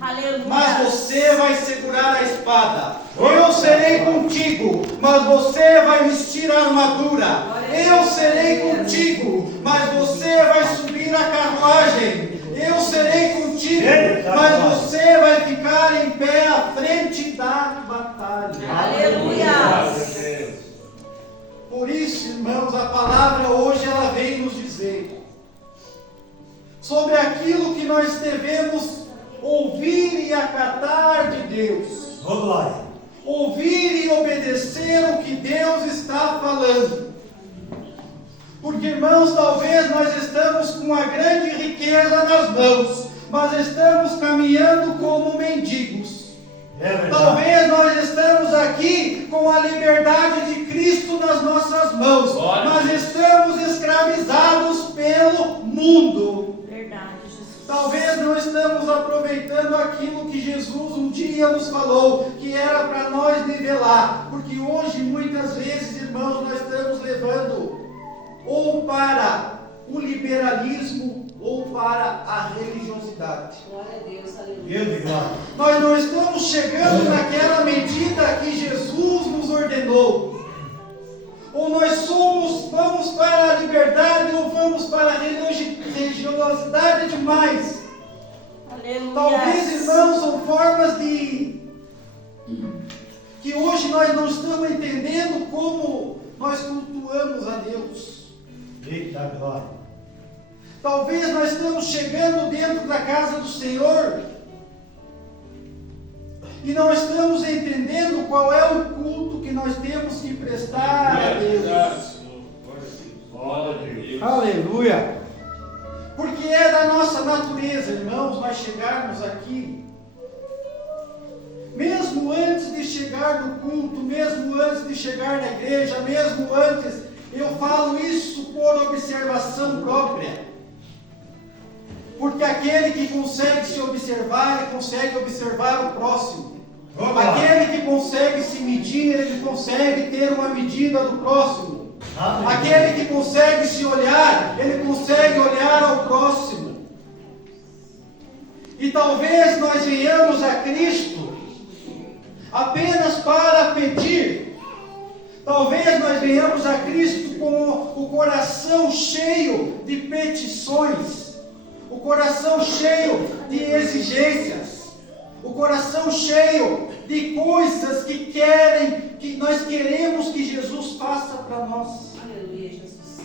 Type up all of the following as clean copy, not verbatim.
Aleluia. mas você vai segurar a espada. Eu serei contigo, mas você vai vestir a armadura. Eu serei contigo, mas você vai subir a carruagem. Eu serei contigo, mas você vai ficar em pé à frente da batalha. Aleluia. Por isso, irmãos, a palavra hoje ela vem nos dizer sobre aquilo que nós devemos ouvir e acatar de Deus. Oh, glória. Ouvir e obedecer o que Deus está falando. Porque, irmãos, talvez nós estamos com uma grande riqueza nas mãos, mas estamos caminhando como mendigos. Talvez nós estamos aqui com a liberdade de Cristo nas nossas mãos, mas estamos escravizados pelo mundo. Verdade, Jesus. Talvez não estamos aproveitando aquilo que Jesus um dia nos falou, que era para nós nivelar, porque hoje muitas vezes, irmãos, nós estamos levando ou para o liberalismo ou para a religiosidade. Glória a Deus, aleluia. Deus de glória. Nós não estamos chegando naquela medida que Jesus nos ordenou. Ou nós vamos para a liberdade ou vamos para a religiosidade demais. Aleluia. Talvez, irmãos, são formas que hoje nós não estamos entendendo como nós cultuamos a Deus. Eita glória. Talvez nós estamos chegando dentro da casa do Senhor e não estamos entendendo qual é o culto que nós temos que prestar a Deus. Glória a Deus. Aleluia! Porque é da nossa natureza, irmãos, nós chegarmos aqui, mesmo antes de chegar no culto, mesmo antes de chegar na igreja, mesmo antes, eu falo isso por observação própria. Porque aquele que consegue se observar, ele consegue observar o próximo. Aquele que consegue se medir, ele consegue ter uma medida do próximo. Aquele que consegue se olhar, ele consegue olhar ao próximo. E talvez nós venhamos a Cristo apenas para pedir. Talvez nós venhamos a Cristo com o coração cheio de petições. O coração cheio de exigências, o coração cheio de coisas que nós queremos que Jesus faça para nós. Aleluia, Jesus.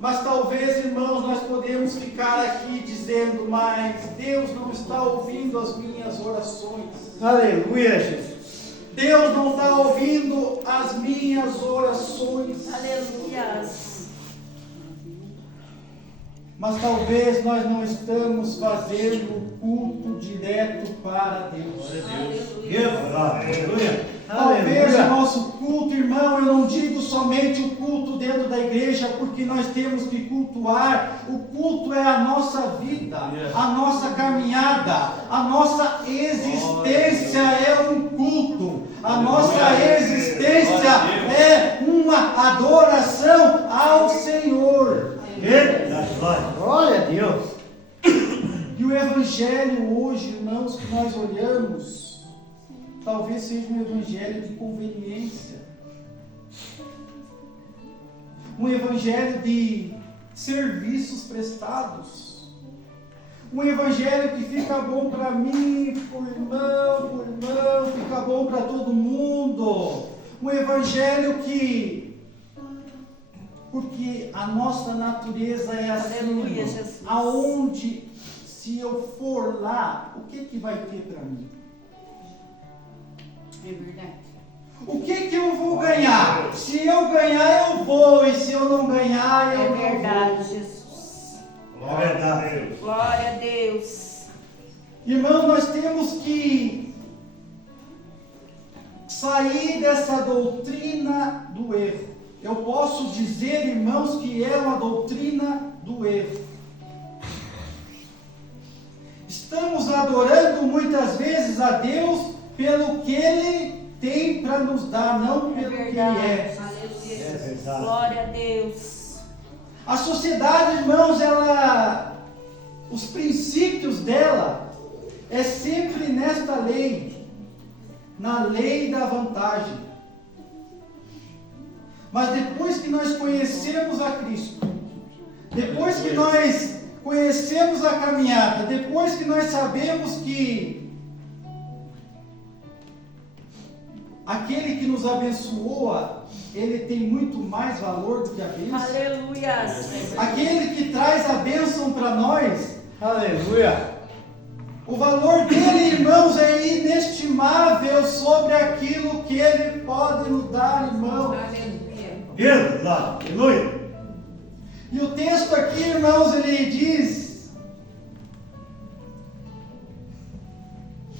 Mas talvez, irmãos, nós podemos ficar aqui dizendo, mas Deus não está ouvindo as minhas orações. Aleluia, Jesus. Deus não está ouvindo as minhas orações. Aleluia. Mas talvez nós não estamos fazendo culto direto para Deus. Aleluia. Talvez o nosso culto, irmão, eu não digo somente o culto dentro da igreja, porque nós temos que cultuar. O culto é a nossa vida, a nossa caminhada, a nossa existência é um culto. A nossa existência é uma adoração ao Senhor. Glória a Deus. E o evangelho hoje, irmãos, que nós olhamos, talvez seja um evangelho de conveniência. Um evangelho de serviços prestados. Um evangelho que fica bom para mim, para o irmão, fica bom para todo mundo. Um evangelho porque a nossa natureza é assim. Aleluia, Jesus. Aonde, se eu for lá, o que vai ter para mim? É verdade. O que eu vou ganhar? Se eu ganhar, eu vou. E se eu não ganhar, eu É não verdade, vou. Jesus. Glória a Deus. Glória a Deus. Irmãos, nós temos que sair dessa doutrina do erro. Eu posso dizer, irmãos, que é uma doutrina do erro. Estamos adorando muitas vezes a Deus pelo que Ele tem para nos dar, não pelo que Ele é. Aleluia, É Jesus. verdade. Glória a Deus. A sociedade, irmãos, os princípios dela é sempre nesta lei, na lei da vantagem. Mas depois que nós conhecemos a Cristo, depois que nós conhecemos a caminhada, depois que nós sabemos que aquele que nos abençoa, ele tem muito mais valor do que a bênção. Aleluias. Aquele que traz a bênção para nós, Aleluia. o valor dele, irmãos, é inestimável sobre aquilo que ele pode nos dar, irmãos. Deus, aleluia. E o texto aqui, irmãos, ele diz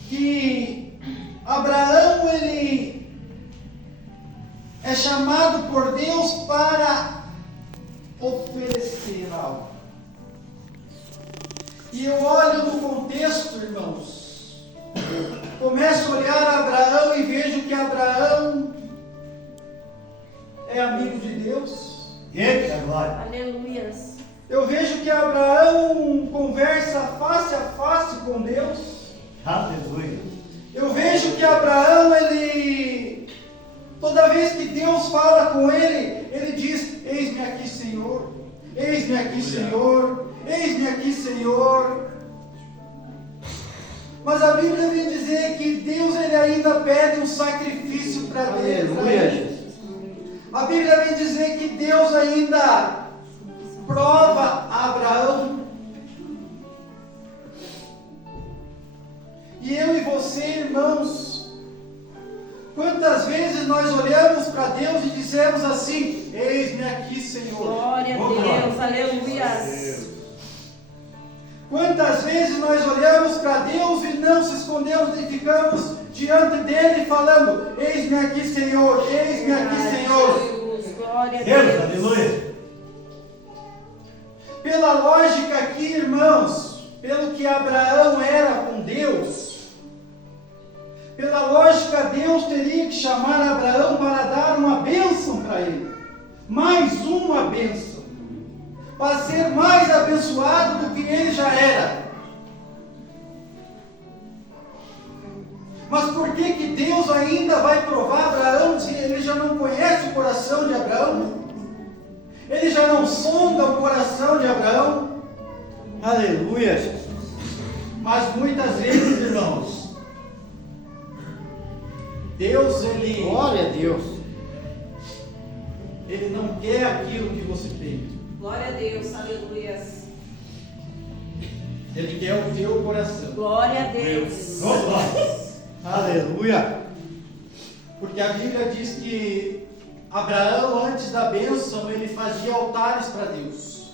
que Abraão, ele é chamado por Deus para oferecer algo. E eu olho no contexto, irmãos, começo a olhar Abraão e vejo que Abraão é amigo de Deus. Eita, glória. Aleluias. Eu vejo que Abraão conversa face a face com Deus. Aleluia. Eu vejo que Abraão, ele, toda vez que Deus fala com ele, ele diz: eis-me aqui, Senhor, eis-me aqui, Senhor, eis-me aqui, Senhor. Mas a Bíblia vem dizer que Deus, ele ainda pede um sacrifício para Deus. Aleluia, Jesus. A Bíblia vem dizer que Deus ainda prova Abraão. E eu e você, irmãos, quantas vezes nós olhamos para Deus e dizemos assim: eis-me aqui, Senhor. Glória a Deus. Aleluias. Quantas vezes nós olhamos para Deus e não se escondemos e ficamos diante dele falando: eis-me aqui, Senhor, eis-me aqui, Senhor. Glória a Deus, Deus. aleluia. Pela lógica aqui, irmãos, pelo que Abraão era com Deus, pela lógica, Deus teria que chamar Abraão para dar uma bênção para ele, mais uma bênção, para ser mais abençoado do que ele já era. Mas por que que Deus ainda vai provar Abraão se ele já não conhece o coração de Abraão? Ele já não sonda o coração de Abraão? Aleluia, Jesus. Mas muitas vezes, irmãos, Deus, ele não quer aquilo que você tem. Glória a Deus. Aleluias. Ele quer o teu coração. Glória a Deus. Glória. Aleluia. Porque a Bíblia diz que Abraão, antes da bênção, ele fazia altares para Deus.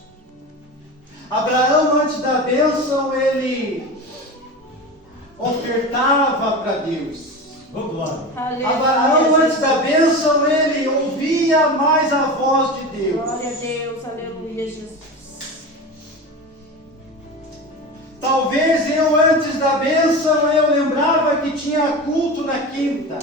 Abraão, antes da bênção, ele ofertava para Deus. Glória. Abraão, antes da bênção, ele ouvia mais a voz de Deus. Glória a Deus. Aleluia, Jesus. Talvez eu, antes da bênção, eu lembrava que tinha culto na quinta.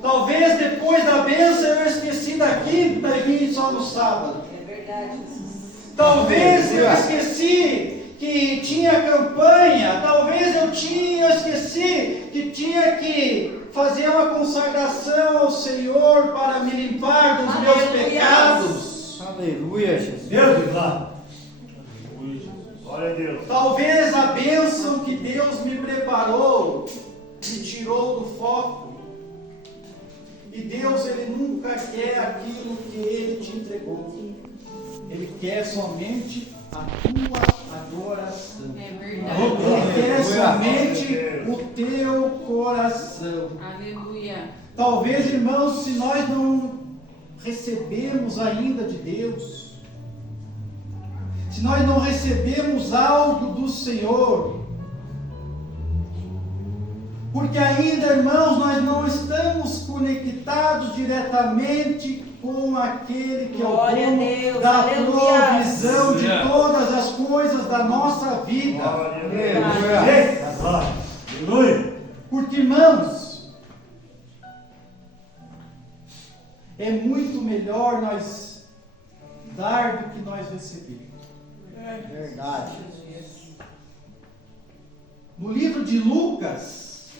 Talvez depois da bênção eu esqueci da quinta e vim só no sábado. É verdade, Jesus. Talvez eu esqueci que tinha campanha. Talvez eu esqueci que tinha que fazer uma consagração ao Senhor para me limpar dos meus pecados. Aleluia, Jesus. Deus, glória. Glória a Deus. Talvez a bênção que Deus me preparou me tirou do foco. E Deus, ele nunca quer aquilo que ele te entregou. Ele quer somente a tua adoração. É Ele verdade. quer somente o teu coração. Aleluia. Talvez, irmãos, se nós não recebemos ainda de Deus, se nós não recebemos algo do Senhor, porque ainda, irmãos, nós não estamos conectados diretamente com aquele que Glória é a o Deus, dono da aleluia. provisão de todas as coisas da nossa vida. Aleluia. Glória. Aleluia. Porque, irmãos, é muito melhor nós dar do que nós receber. Verdade. de Lucas,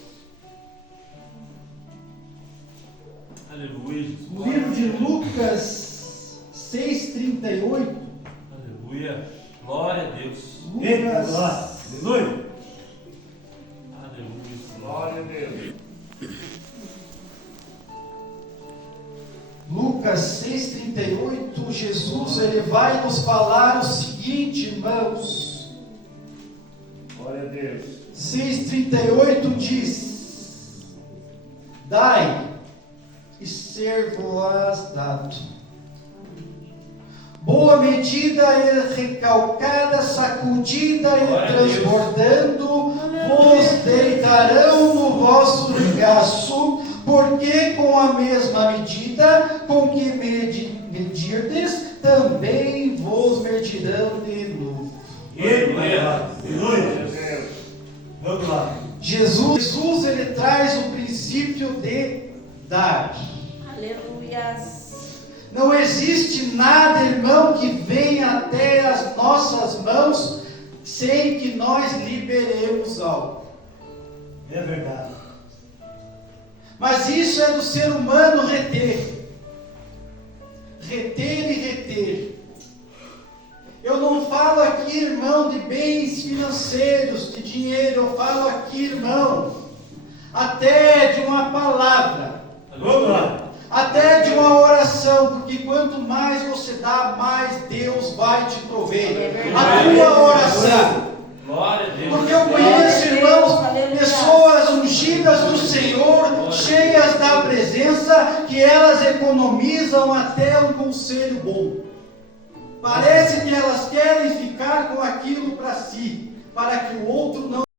Aleluia, Jesus. no livro de Lucas 6,38. Aleluia. Glória a Deus. Lucas, Aleluia. Aleluia. Glória a Deus. Lucas 6,38, Jesus ele vai nos falar o seguinte, irmãos. Glória a Deus. 6,38 diz: Dai, e ser-vos-ás dado. Boa medida e recalcada, sacudida e transbordando, vos deitarão no vosso regaço, porque com a mesma medida com que medirdes, também vos medirão de novo. Aleluia. Vamos lá. Jesus ele traz o princípio de dar. Aleluia. Não existe nada, irmão, que venha até as nossas mãos sem que nós liberemos algo. É verdade. Mas isso é do ser humano reter. Reter e reter. Eu não falo aqui, irmão, de bens financeiros, de dinheiro. Eu falo aqui, irmão, até de uma palavra. Vamos lá. Até de uma oração, porque quanto mais você dá, mais Deus vai te prover. A tua oração. Glória a Deus. Porque eu conheço, irmãos, pessoas ungidas do Senhor, cheias da presença, que elas economizam até um conselho bom. Parece que elas querem ficar com aquilo para si, para que o outro não